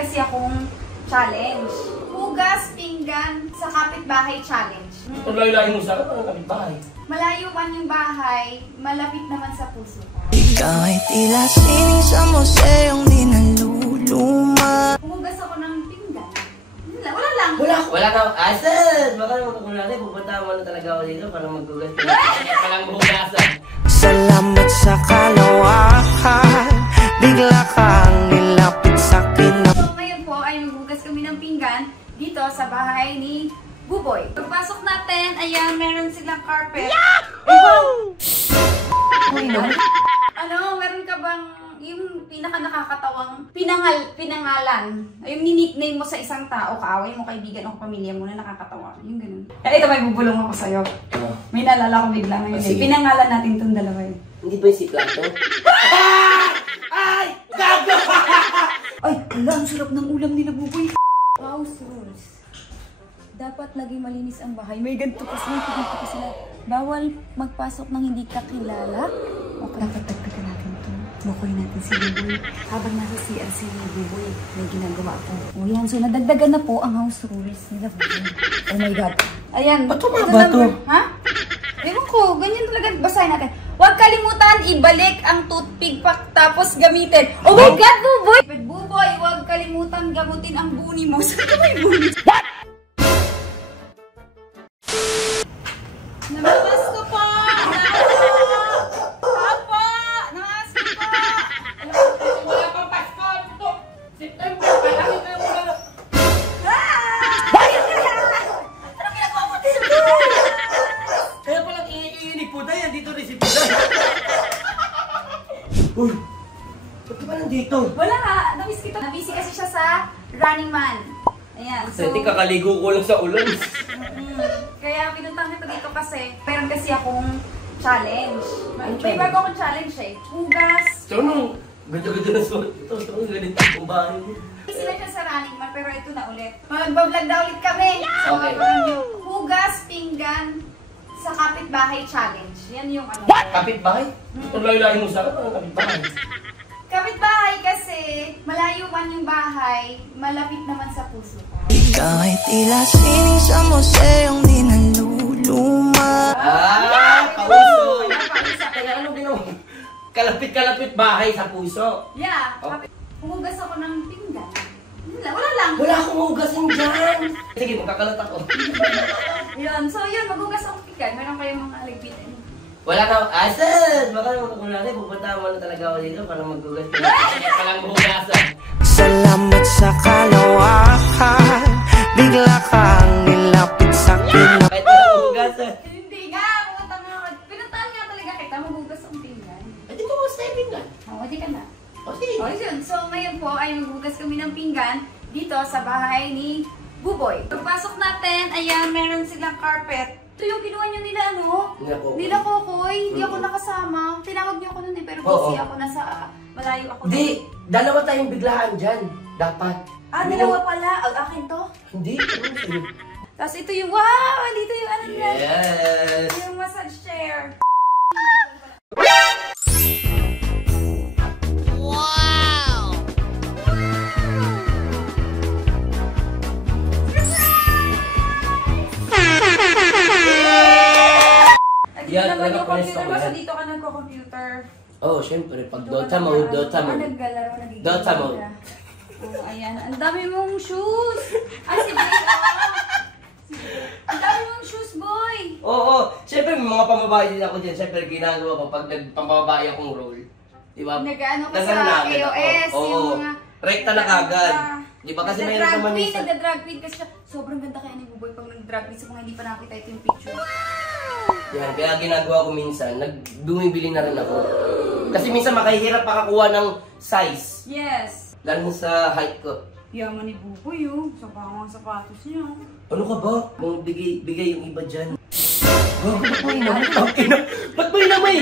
kasi akong challenge. Hugas, pinggan, sa kapitbahay challenge. Ito layo-layo mo sa kapitbahay. Malayo man yung bahay, malapit naman sa puso ko. Ikaw ay tila sining sa museyong di naluluma. Hugas ako ng pinggan. Wala lang. Wala ka. Asad! Baka naman kung natin, pupunta mo na talaga ako dito para maghugas. Palang hugasan. Salamat sa kalawakan, bigla kang nilapit sa'kin. So ngayon po ay maghugas kami ng pinggan dito sa bahay ni Buboy. Pagpasok natin, ayan, meron silang carpet. Yahoo! Ano, meron ka bang yung pinaka-nakakatawang pinangalan? Yung ni-nickname mo sa isang tao, kaaway mo, kaibigan o pamilya mo na nakakatawa. Yung ganun. Ito, may bubulong ako sa'yo. May naalala ko bigla ngayon. Pinangalan natin itong dalawa eh. Hindi ba yung si Plato? Ay! Gago! Ay, wala, ang sarap ng ulam nila, Buboy. House rules. Dapat laging malinis ang bahay. May ganito kasi, sila. Bawal magpasok ng hindi kakilala. O dapat dagdagan natin ito. Bukoy natin si Buboy. Habang nasa CRC ni Buboy, may ginagawa ako. O yan, so nadagdagan na po ang house rules nila, Buboy. Oh my God. Ayan. Ba't ba ito? Ha? Ewan ko, ganyan talaga. Basahin natin. Huwag kalimutan, ibalik ang toothpick pack tapos gamitin. Oh my God, Buboy! Buboy, huwag kalimutan gamutin ang buni mo. Saan ka may buni? What? Namamas ko po! Papa! Namamas ko po! Wala pang Pasko! Ito! September! Palangit na yung mga... Anong ginagawa mo dito? Kaya palang iinig po tayo. Dito rin si Puday. Uy! Ba't ka ba nandito? Wala nga. Namiss kita. Nabisi kasi siya sa Running Man. Ayan. So, Hindi kakaligo ko lang sa ulan. Kaya pinuntang nito dito kasi meron kasi akong challenge. May bago akong challenge eh. Hugas. So, nung ganda-ganda na suot ito. So, ganito ang bahay mo. Sila siya sa Running Man pero ito na ulit. Mag-vlog na ulit kami. So, Okay. Hugas, pinggan, sa kapitbahay challenge. Yan yung ano. Kapitbahay? Ito layo-layo mo sa kapitbahay. Kapitbahay kasi malayo man yung bahay, malapit naman sa puso ko. Ikaw ay tila sining sa museyong di naluluma. Pauso! Kaya anong ginawa? Kalapit-kalapit bahay sa puso. Yeah, hugas ako ng pinggan. Wala lang. Wala akong hugasin dyan. Sige, magkakalat ako. Yun, so yun, maghugas ako ng pinggan. Meron kayong mga ligpitin. Wala ka, Asad! Baka naman kung natin, pupunta mo na talaga ako dito para maghugas. Palang hugasan. Salamat sa kalawakan, bigla kang nilapit sa'kin. Kahit walang hugasan. Hindi nga, pinuntahan nga talaga kita, maghugas ang pinggan. Pwede mo mag-stepping na. O, di ka na. O, sige. O, yun. So, ngayon po ay maghugas kami ng pinggan dito sa bahay ni Buboy. Pagpasok natin, ayan, meron silang carpet. Ito yung ginawa nyo nila, ano? Nila Kokoy. Hindi ako nakasama. Tinawag niyo ako nun eh, pero busy ako. Nasa malayo ako. Hindi, dalawa tayong biglaan dyan. Dapat. Dalawa pala. Ang akin to? Hindi. Tapos ito yung, wow! Dito yung ano nila. Yes! Yung massage chair. Yan, naman yung pwesto computer ko mo, so yan. dito ka nagko-computer. Oh, syempre, pag Dota mode, Dota mode. Naglalaro, nagiging Dota mode. Oh, ayan. Ang dami mong shoes. Si Boy, oh. Ang dami mong shoes, boy. Oo, syempre may mga pamabahay din ako dyan. Syempre, ginagawa ko pag nagpamabahay akong role. Diba? Nag-ano ka Nagano sa agad ako. AOS, Oo. yung mga... Rekta na kagad. Diba? Kasi mayroon naman minsan. Nagda-drag queen kasi siya. Sobrang ganda kaya ni Buboy pag nag-drag queen. Sa mga hindi pa nakita ito yung picture. Yan, kaya ginagawa ko minsan, bumibili na rin ako. Kasi minsan makahihirap makakuha ng size. Yes. Lalo sa height ko. Yaman ni Buboy, oh. Sa pangang sapatos niya. Ano ka ba? Kung bigay yung iba dyan. Gago, ba't mo inamay? Ba't mo inamay?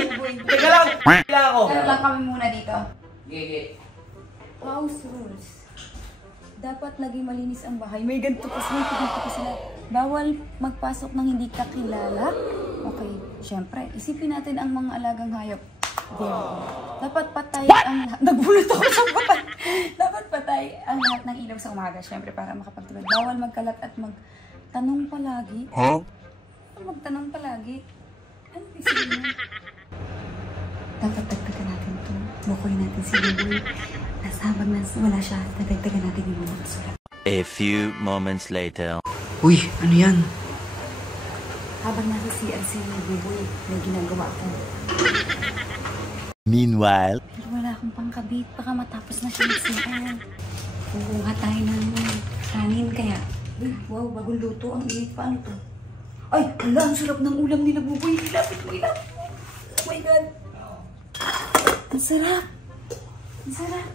Teka lang, lang ako. Ano lang kami muna dito. Gigi. House rules. Dapat laging malinis ang bahay. May ganito kasi, sila. Bawal magpasok ng hindi kakilala. Okay, syempre, isipin natin ang mga alagang hayop. Dapat patay ang lahat. Nagbulot ako sa patay. Dapat patay ang lahat ng ilaw sa umaga. Siyempre, para makapagtulog. Bawal magkalat at magtanong palagi. Huh? Magtanong palagi. Ano isipin mo? Dapat dagdagan natin ito. Lukoy natin si Buboy. Habang wala siya, dadagdagan natin yung mga kasulat. A few moments later. Uy, ano yan? Habang nasa CR si Buboy, may ginagawa ko. Meanwhile, Pero wala akong pangkabit. Baka matapos na siya ng CR. Kukuha tayo ng kanin kaya. Uy, wow, bagong luto. Ang init pa. Ano to? Ay, ala, ang sarap ng ulam nila Buboy. Ilapit mo, ilapit mo. Oh my God. Ang sarap. Ang sarap.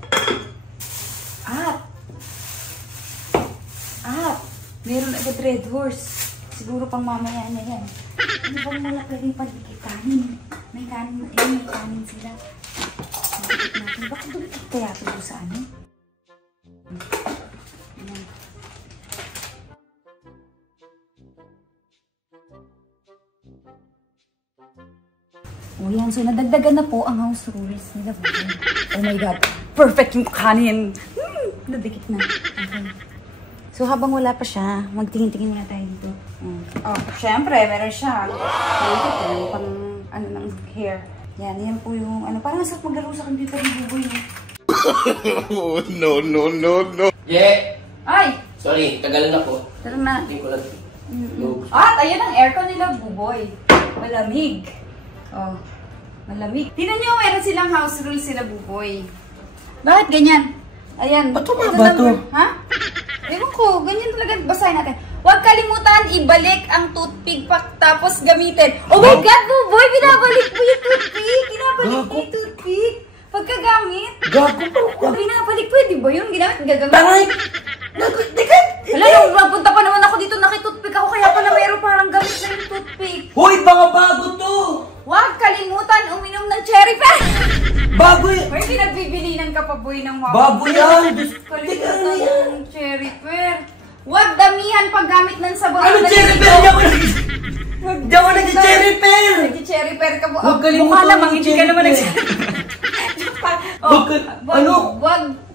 Meron agad Red Horse. Siguro pang mamaya na yan. Ano bang wala pwedeng paligid? Kanin. May kanin. May kanin sila. Paligid natin. Bakit dulikit kaya ito sa ano? Ayan. O yan, so nadagdagan na po ang house rules nila. Oh my God. Perfect yung kanin. Nadikit na. Okay. So habang wala pa siya, magtingin-tingin muna tayo dito. Oh, syempre, meron siya. Ito, pang ano ng hair. Yan po yung ano. Parang sarap maglaro sa computer ng Buboy. no. Yeah! Ay! Sorry, tagalan ako. Tara na. Hindi ko lang. At ayan ang aircon nila, Buboy. Malamig. Oh, malamig. Tingnan nyo, meron silang house rules sila, Buboy. Bakit ganyan? Ayan. Ba't tumaba to? Ha? Ewan ko, ganyan talaga. Basahin natin. Huwag kalimutan ibalik ang toothpick tapos gamitin. Oh my God, Buboy! Binabalik mo yung toothpick! Binabalik mo yung toothpick! Pagkagamit. Gago pa. Binabalik po, di ba yun? Ginamit, gagamit. Tangay! Hala, nung magpunta pa naman ako dito, nakitoothpick ako. Kaya pala meron parang gamit na yung toothpick. Hoy, baka bago to! Huwag kalimutan uminom ng cherry pen! Bago yan! May pinagbibilinan ka pa, boy, ng mga... Bago yan! Kalimutan ng cherry pen. Huwag damihan paggamit ng sabon. Ano cherry pen? Di ako nag-cherry pen! Nag-cherry pen ka po. Huwag kalimutan mukha lamang, ng hindi ka cherry naman pen. Ano?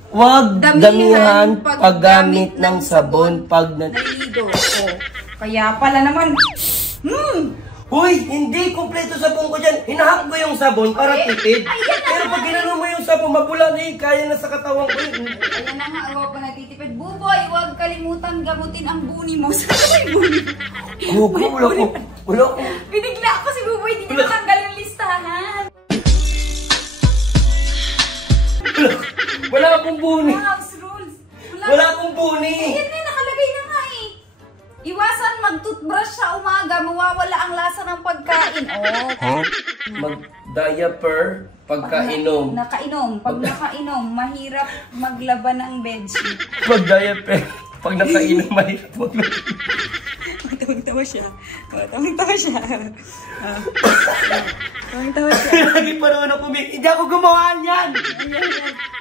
Huwag damihan paggamit ng sabon pag naliligo. Oh. Kaya pala naman... Hoy, hindi kompleto sabon ko dyan. Hinahak ko yung sabon para tipid. Pero pag ginano mo yung sabon, mabula na kaya na sa katawan ko yun. Ayan na nga, ako pa natitipid. Buboy, huwag kalimutan gamutin ang buni mo. Saan ba yung buni? Wala ko. Binigla ako si Buboy, hindi niya matanggal yung listahan. Wala akong buni. House rules. Wala akong buni. Ayan na, nakalagay na nga eh. Iwasan mag-toothbrush sa umaga, mawawala ang lasa ng pagkain. Oh. Mag-diaper pagkainom. Nakainom. Pag nakainom, mahirap maglaban ng bedsheet. Mag-diaper. Pag nakainom, mahirap maglaba. Tawang-tawa siya. Tawang-tawa siya. Tawang-tawa siya. Lagi pa naman ako hindi ako gumawa niyan.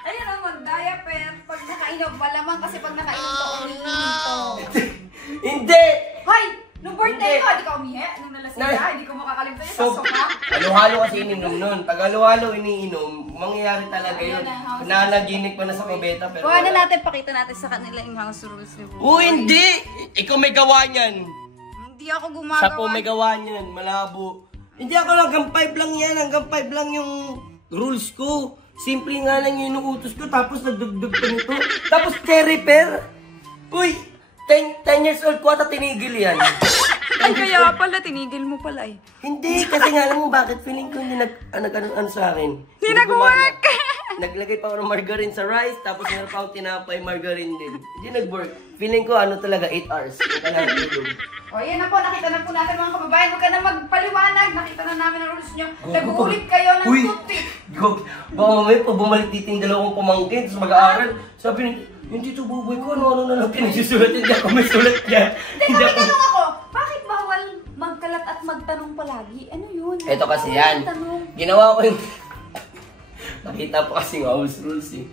Ayan ang mag-diaper. Pag nakainom, malamang kasi pag nakainom to, umiinom to. Hindi! Hoy! Nung birthday ko, hindi ka umihi. Nung nalasing ka, hindi ko makakalimutan yung So, paso ka. halo-halo kasi ininom nun. Pag halo-halo iniinom, mangyayari talaga yun. Nanaginip ko na sa kubeta. Pero Kuha na natin, pakita natin sa kanila yung house rules ni Buboy. Oh, hindi! Ikaw may gawa niyan. Hindi ako gumagawa. Siya po may gawa niyan. Malabo. Hindi ako hanggang 5 lang yan. Hanggang 5 lang yung rules ko. Simple nga lang yung inuutos ko. Tapos nagdugdug ko nito. Tapos cherry pear. Uy! 10 years old ko ata tinigil yan. Ay, kaya pala, tinigil mo pala eh. Hindi, kasi nga alam mo bakit feeling ko hindi ano sa akin. Hindi nag-work! Naglagay pa ako ng margarine sa rice, tapos meron pa akong tinapay margarine din. Hindi nag-work. Feeling ko ano talaga, 8 hours. Yung ka lang tulog. O, yan na po, nakita na po natin mga kababayan. Huwag ka na magpaliwanag. Nakita na namin ang rules nyo. Nag-uulit kayo ng toothpick. Baka mamaya pa bumalik titing dalawang pamangkin, tapos mag-aaral. Sabi ni, hindi to Buboy ko, ano na lang pinagsusulat. Hindi ako may sulat niya. Hindi, may tanong ako. Bakit bawal magkalat at magtanong palagi? Ano yun? Ito kasi yan. Ginawa ko yung... Nakita po kasi ng house rules eh.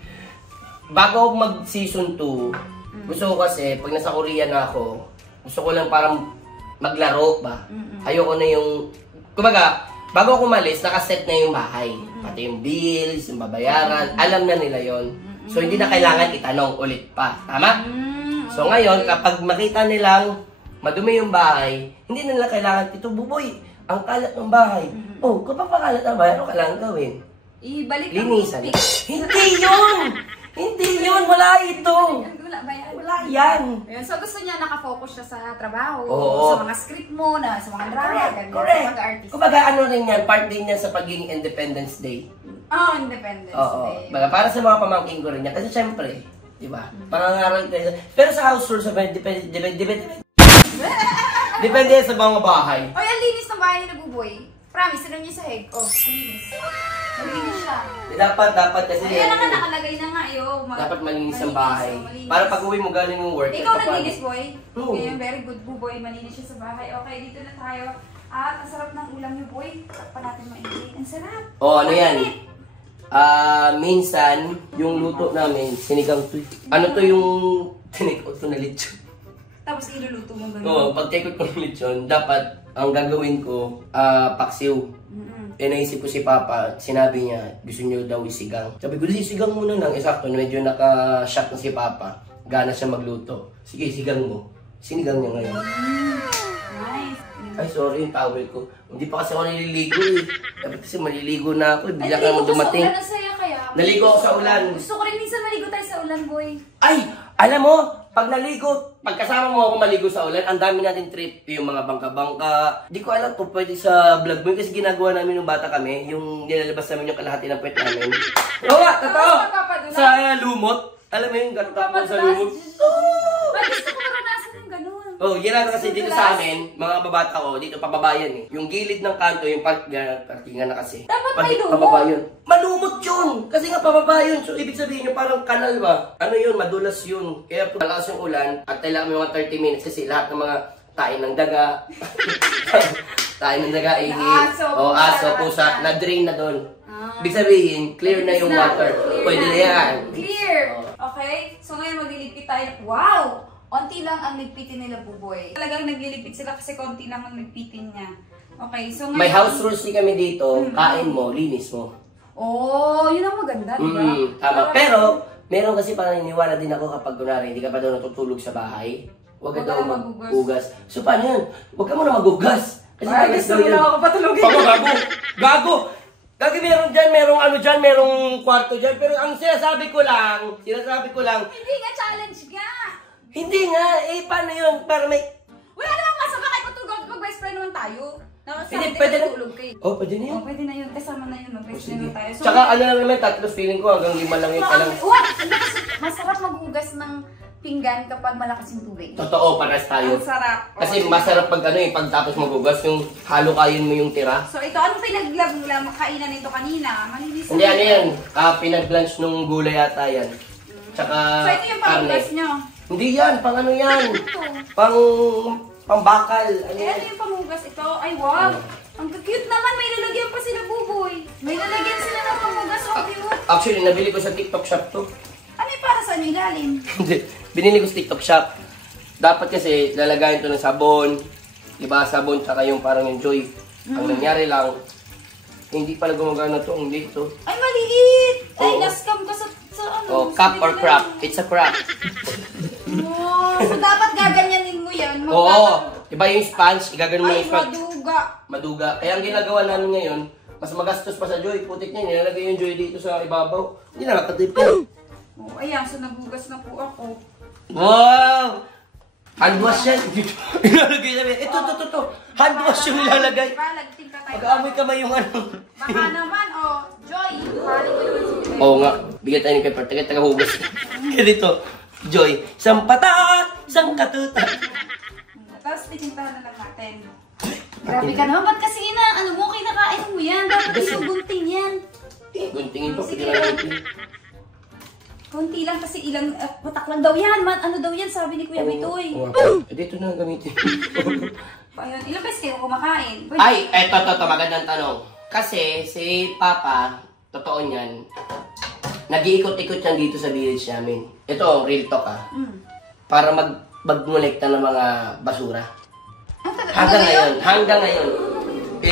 Bago ako mag-season 2, gusto ko kasi, pag nasa Korea na ako, gusto ko lang parang maglaro ba? Ayoko na yung... Kumbaga, bago ako umalis, nakaset na yung bahay. Pati yung bills, yung babayaran, alam na nila yon. So, hindi na kailangan itanong ulit pa. Tama? So, ngayon, kapag makita nilang madumi yung bahay, hindi na nila kailangan, Tito Buboy, ang kalat ng bahay. Oh, kapag pakalat ng bahay, ano kailangan gawin? Ibalik ang Linisan. toothpick. Hindi yun! Hindi yun! Wala ito! Wala ba yan? Wala yan! Ayun, so gusto niya nakafocus siya sa trabaho, Oo. sa mga script mo, sa mga drama, ganyan, Correct. sa pag-artist. Kumbaga, ano rin yan, part din yan sa pagiging Independence Day. Independence Oo. Day. Baga, para sa mga pamangking ko rin yan. Kasi syempre, di ba? Pangangaral kayo. Pero sa house rules, depende yan sa mga bahay. Oy, ang linis ng bahay ni Buboy. Promise, alam niya sa egg. Oh, ang linis. Malinis siya. Dapat kasi... Ayan na nga, nakalagay na nga. Dapat malinis ang bahay. Para pag uwi mo galing yung work. Ikaw naglinis, boy? Oo. Okay, very good, Buboy. Malinis siya sa bahay. Okay, dito na tayo. At ang sarap ng ulam niyo, boy. Takpan natin maigi. Ang sarap. Oh, ano yan? Minsan, yung luto namin, sinigang to. Ano to yung tinikot ko na lechon? Tapos iluluto mo ganun. Oo, pag tikot ko ng lechon, dapat ang gagawin ko, paksiw. Eh, naisip ko si Papa, sinabi niya, gusto niyo daw isigang. Sabi ko, isigang muna lang. Eksakto, medyo naka-shock na si Papa. Gana siya magluto. Sige, sigang mo. Sinigang niya ngayon. Nice. Ay, sorry, yung towel ko. Hindi pa kasi ako naliligo eh. Dapat kasi maliligo na ako. Bigla ka Naligo naman dumating. Sa ulan, ang saya kaya. Naligo ako sa ulan. Gusto ko rin minsan maligo tayo sa ulan, boy. Ay! Alam mo, pag naligo, pag kasama mo ako maligo sa ulan, ang dami natin trip. Yung mga bangka-bangka. Di ko alam kung pwede sa vlog mo. Kasi ginagawa namin nung bata kami. Yung nilalabas namin yung kalahati ng puwet namin. Oo nga, totoo! Sa lumot. Alam mo yung gatap mo sa lumot. Ay, gusto ko maranasan yung ganun. Oh, ginagawa kasi dito sa amin, mga babata ko, dito pababayan eh. Yung gilid ng kanto, yung parkingan na kasi. Dapat may lumot. Pababa yun. Malumot yun! Kasi nga pababa yun. So, ibig sabihin yung parang kanal ba? Ano yun? Madulas yun. Kaya po, malakas yung ulan at kailangan mo yung mga 30 minutes kasi lahat ng mga tain ng daga, tain ng daga, ihip, aso, pusa, na-drain na doon. Ibig sabihin, clear na yung water. Pwede na yan. Clear! Okay? So ngayon magliligpit tayo. Wow! Konti lang ang nagpitin nila, Buboy. Talagang nagliligpit sila kasi konti lang ang nagpitin niya. Okay, so ngayon... May house rules din kami dito. Kain mo, linis mo. Oh, yun ang maganda, di ba? Tama. Pero, meron kasi paniniwala din ako kapag kunwari, hindi ka pa daw natutulog sa bahay. Huwag ka daw maghugas. So, paano yan? Huwag ka muna maghugas. Kasi ay, gusto mo lang ako patulogin. Gago! Gago! Gagi, meron dyan, merong ano dyan, merong kwarto dyan. Pero ang sinasabi ko lang, Hindi nga, challenge nga. hindi nga, paano yun? Para may... Wala namang masama kahit matulog, mag-best friend naman tayo. Hindi, pwede na. Tulog kayo. Oh, pwede na yun. Oh, pwede na yun. Kasama na yun, mag-best friend naman tayo. Tsaka ano lang naman, tatlos feeling ko hanggang 5 lang yun. Masarap maghugas ng pinggan kapag malakas yung tubig. Totoo, pares tayo. Ang sarap. Kasi masarap pag ano pag tapos maghugas, yung halo kayin mo yung tira. So ito, anong pinaglam kainan nito kanina? Malinis. Hindi, ano yan? Pinag-blanch nung gulay yata yan. Tsaka So ito yung panghugas nyo? Hindi yan, pang ano yan? Pang bakal. Ano Eh, yan? ano yung panghugas ito? Ay, wow! Ang cute naman, may lalagyan pa sila, Buboy. May lalagyan sila ng panghugas, so cute. Actually, nabili ko sa TikTok shop to. Ano yung para sa ilalim? Hindi, binili ko sa TikTok shop. Dapat kasi lalagayin to ng sabon. Diba, sabon tsaka yung parang yung Joy. Ang nangyari lang, hindi pala gumagana to, hindi to. Ay, maliit! Ay, Oo. na-scam ka sa ano? Oh, cup or crap. It's a crap. Oh, so dapat gaganyanin mo yan. Oo. Diba yung sponge, igaganon mo Ay, yung sponge. maduga. Maduga. Kaya ang ginagawa namin ngayon, mas magastos pa sa Joy. Putik niya, nilalagay yung Joy dito sa ibabaw. Hindi na nakatip yan. Oh, ayan, so nagugas na po ako. Wow! Hand wash yan. Ilalagay namin. Ito. Hand wash yung ilalagay. Diba, nagtimpla tayo. Pag-aamoy kamay yung ano. Baka naman, oh, Joy. Pari ko naman si Joy. Oo nga. Bigyan tayo ng paper. Taga-hugas. Kaya dito, Joy. Isang patat, isang katutat. Tapos titimplahan na lang natin. Grabe ka naman, ba't kasi ano mo, kinakain mo yan? Dapat isang gunting yan. Guntingin pa. Sige. Pwede na natin. Konti lang kasi ilang patak lang daw yan. Ano daw yan, sabi ni Kuya Bitoy. Dito na gamitin. Ayun, ilang beses kayo kumakain? Pwede. Ay, eto, magandang tanong. Kasi si Papa, totoo niyan, nag-iikot-ikot yan dito sa village namin. Ito, real talk Para magmolekta ng mga basura. Hanggang ngayon.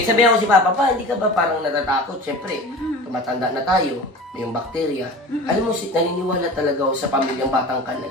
Sabihan ko si Papa, pa, hindi ka ba parang natatakot? Siyempre, tumatanda na tayo, may yung bakterya. Alam mo, naniniwala talaga ako sa pamilyang Batang Kanal.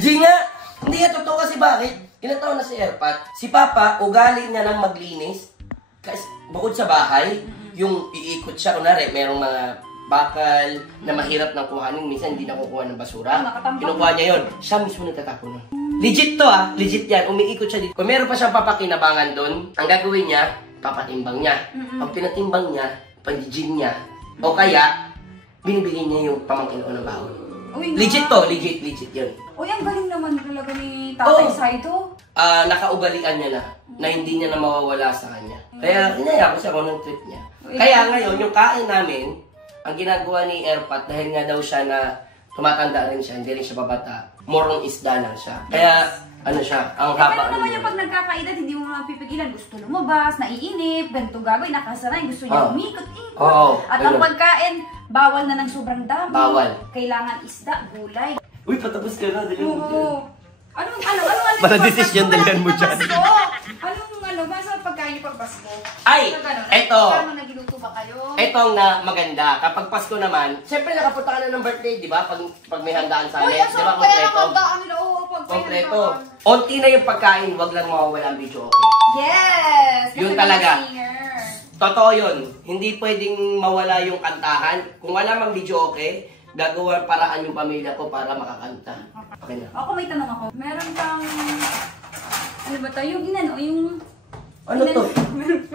Di nga! Hindi nga totoo kasi bakit? Ilang taon na si Erpat, si Papa, ugali niya ng maglinis. Kasi bukod sa bahay, yung iikot siya, kunwari, merong mga bakal na mahirap nang kuhanin. Minsan hindi nakukuha ng basura. Kinukuha niya yun. Siya mismo nagtatapon nun. Legit to legit yan. Umiikot siya dito. Kung meron pa siyang papakinabangan doon, ang gagawin niya, papatimbang niya. Pag pinatimbang niya, pag-gym niya, o kaya, binibigyan niya yung pamangkin ko ng baon. Legit to, legit yun. Uy, ang galing naman talaga ni Tatay Saito. Nakaugalian niya na hindi niya na mawawala sa kanya. Kaya, inaya ko siya kung anong trip niya. Kaya ngayon, yung kain namin, ang ginagawa ni Erpat, dahil nga daw siya na tumatanda rin siya, hindi rin siya babata, morong isda lang siya. Kaya, ano siya, ang haba. Pero naman yung pag nagkakaedad, hindi mo mapipigilan. Gusto lumabas, naiinip, ganito gagawin, nakasanay, gusto niya umikot-ikot. At ang pagkain, bawal na ng sobrang dami. Bawal. Kailangan isda, gulay. Uy, patapos ka na. Oo. Anong Para decision dalihan mo dyan. Basta pagkain pag Pasko? Ay, eto. Kaya nagiluto ba kayo? Ito ang maganda. Kapag Pasko naman, siyempre nakapunta ka na ng birthday, di ba? Pag may handaan sa amin, di ba? Kompleto. Kompleto. Onti na yung pagkain, wag lang mawawala ang video, okay? Yes! Yun talaga. Totoo yun. Hindi pwedeng mawala yung kantahan. Kung wala mang video, okay? Gagawa paraan yung pamilya ko para makakanta. Okay na. Ako may tanong ako. Meron kang... Ano ba tayo? Yung inano, yung... Ano to?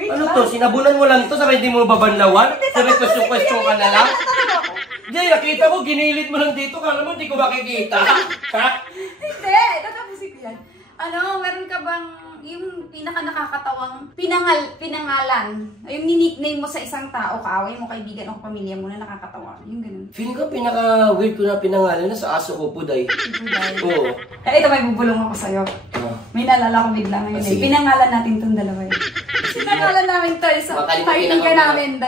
Ano to? Sinabunan mo lang to, sabay hindi mo babanlawan? Sabay question ka na lang? Hindi, nakita ko, ginilit mo lang dito, kala mo hindi ko makikita. Ha? Hindi, tatapusin ko yan. Ano, meron ka bang yung pinaka nakakatawang pinangalan, yung nickname mo sa isang tao, kaaway mo, kaibigan o pamilya mo na nakakatawa? Yung ganun. Feeling ko pinaka-weird ko na pinangalan na sa aso ko, Puday. Oo. Ito may bubulong ako sa'yo. May naalala ko bigla ngayon eh. Pinangalan natin itong dalawa eh. Pinangalan namin to sa kaibigan namin.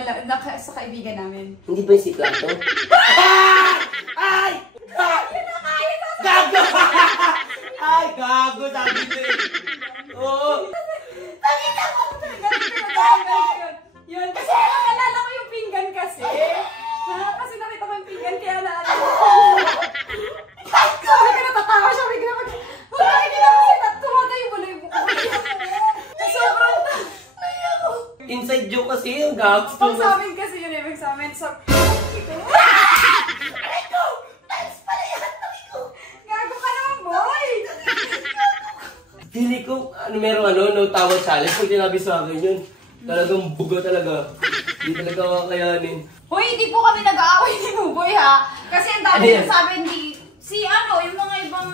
Sa kaibigan namin. Hindi ba yung si Plato? Ay! Gago! Ay, gago! Sabi ko eh. Oo. Nakita ko! Yun. Kasi naalala ko yung pinggan kasi. Kasi nakita ko yung pinggan kaya naalala ko. Sabi ka natatawa siya. Sabi ka na hindi na kasi natumaga yung buloy mo. Sobrang naiyak ko. Inside joke kasi yung gags. Pag sa amin kasi yun ibig sa amin. So, gago ka naman, boy! Dili ko, no tawad challenge. Kung tinabi sa akin yun, talagang buga talaga. Hindi talaga kakayanin. Hoy, hindi po kami nag-aaway ni Buboy ha. Kasi ang dami Ano yan? sabi, yung mga ibang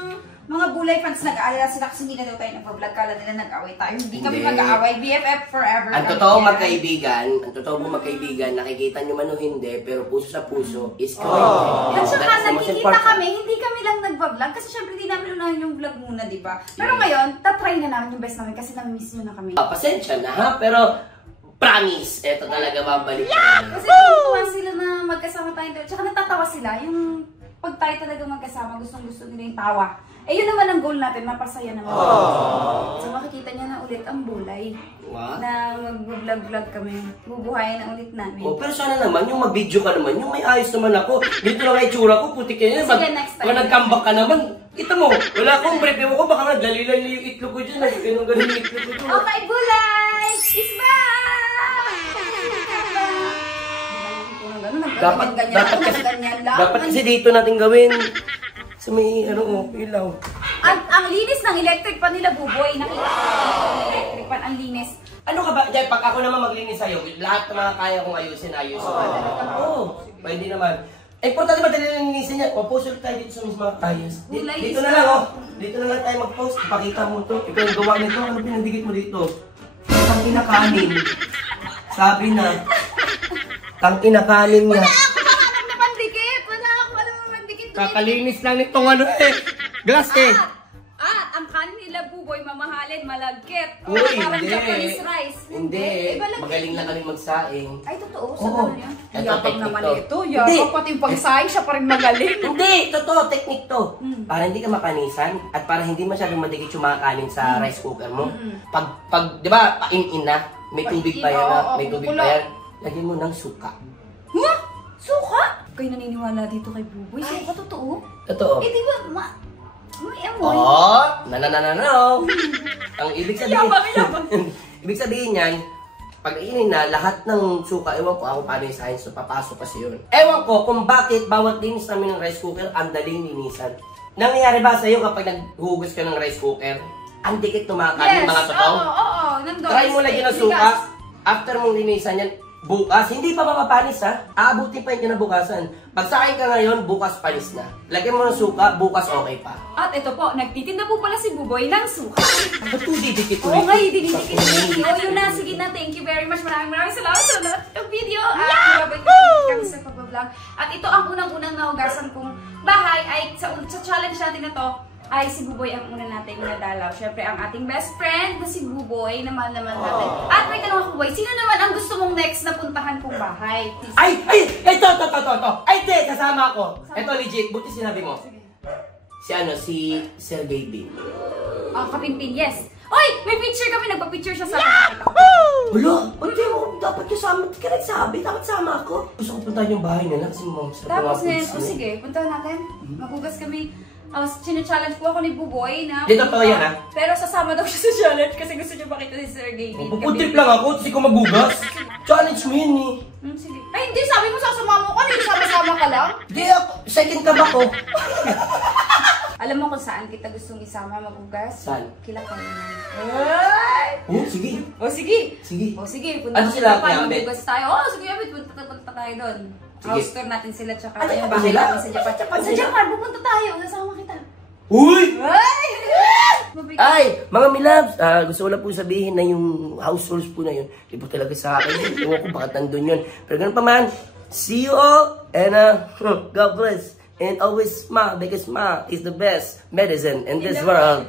mga bulay fans nag-aalala sila kasi hindi na daw tayo nag-vlog. Kala nila nag-aaway tayo. Hindi kami mag-aaway. BFF forever. Ang totoong magkaibigan, nakikita nyo man o hindi, pero puso sa puso is kaway. At saka nagkikita kami, hindi kami lang nag-vlog kasi syempre hindi namin unahin yung vlog muna, di ba? Pero ngayon, tatry na namin yung best namin kasi nami-miss nyo na kami. Pasensya na ha, pero promise, eto talaga babalik kami. Kasi natutuwa sila na magkasama tayo. Tsaka natatawa sila, yung pag tayo talaga magkasama, gustong-gusto nila yung tawa. Eh yun naman ang goal natin, mapasaya naman. So makikita niya na ulit ang bulay. What? Na mag-vlog-vlog kami. Bubuhayin na ulit namin. Oh, pero sana naman, yung mag-video ka naman, yung may ayos naman ako. Dito lang ay tsura ko, putik yan. Sige, next time. Pag nag-comeback ka naman, kita mo, wala akong brief ko, baka nagdalilan niyo yung itlog ko dyan. Ganun yung itlog ko dyan. Okay, bulay! Kiss Dapat kasi dito natin gawin. So may ilaw. Ang linis ng electric pan nila, Buboy. Nakita ko yung electric pan, ang linis. Ano ka ba? Diyan, pag ako naman maglinis sa'yo, lahat ng mga kaya kong ayusin. Oo, pwede naman. Importante ba talaga linisin niya? Post ulit tayo dito sa mismo ayos. Dito na lang, oh. Dito na lang tayo mag-post. Ipakita mo to. Ikaw yung gawa nito. Ano pinandigit mo dito? Tangina kanin. Sabi na. Tangina kanin niya. Kakalinis lang nitong glass eh. Ang kanin nila, Buboy, mamahalin, malagkit. Uy, parang hindi. Japanese rice. Hindi. Magaling lang kami magsaing. Ay, totoo? Sa Oo. gano'n yan? Ito, Yabang technique naman to. ito. Hindi. Yabang pati yung pagsaing, siya pa rin magaling. Hindi, totoo, technique to. Para hindi ka mapanisan at para hindi masyadong madikit yung mga kanin sa rice cooker mo. Pag di ba, pain-in na, may tubig pa yan, ha? May tubig pa yan. Lagyan mo ng suka. Ha? Suka? Kayo naniniwala dito kay Buboy? Suka totoo? Totoo. Eh di ba, may amoy. Oh, nananananaw. Ang ibig sabihin, Yabang. ibig sabihin yan, pag inin na, lahat ng suka, ewan ko ako paano yung science, so papasok kasi yun. Ewan ko kung bakit bawat linis namin ng rice cooker, ang daling linisan. Nangyayari ba sa'yo kapag naghuhugas ka ng rice cooker, ang dikit tumakan yung mga sabaw? Oo. Nandun. Try mo lagyan ng suka, after mong linisan yan, bukas, hindi pa mapapanis ha. Aabutin pa yung kinabukasan. Pag sa akin ka ngayon, bukas panis na. Lagyan mo ng suka, bukas okay pa. At ito po, nagtitinda po pala si Buboy ng suka. Ba't mo didikit Oo ulit? nga, dinidikit. O yun na, sige na, thank you very much. Maraming salamat sa lahat ng video. At kami sa pag-vlog. At ito ang unang-unang nahugasan kong bahay ay sa challenge natin na to ay si Buboy ang una nating nadalaw. Siyempre, ang ating best friend na si Buboy, naman natin. At may tanong ako, Buboy, sino naman ang gusto mong next na puntahan kong bahay? Ay! Ito! Ay, te! Kasama ako! Ito legit, buti sinabi mo. Si Sergey Bin. Kapimpin, yes. Oy! May picture kami, nagpa-picture siya sa akin. Wala! Hindi mo dapat kasama. Hindi ka nagsabi. Dapat sama ako. Gusto ko puntahan yung bahay nila kasi mom sa Tapos ngayon, sige, puntahan natin. Magugas kami. Challenge po ako ni Buboy na... Di totoo yan, ha? Pero sasama daw siya sa challenge kasi gusto niya makita si Sergey. Puputrip lang ako, kasi ko magugas. Challenge mo yun eh. Sige. Ay, hindi. Sabi mo sasama mo ko. Hindi sama-sama ka lang. Di ako, second ka ba ko? Alam mo kung saan kita gustong isama magugas? Saan? Kila Kainan. Ay! Sige. Sige. Sige. Sige. Ano sila, Kuya Abet? Magugas tayo. Sige, Abet. Punta tayo doon. Sige. House tour natin sila tsaka Ano yung ba bahay sila? namin sa Japan. Sa Japan, pupunta tayo. Kasama kita. Uy! Ay! Ay, mga milabs, gusto ko lang po sabihin na yung house rules po na yun, di po talaga sa akin. Ewan ko bakit nandun yun. Pero ganun pa man, see you all, and God bless. And always smile, because smile is the best medicine in this world.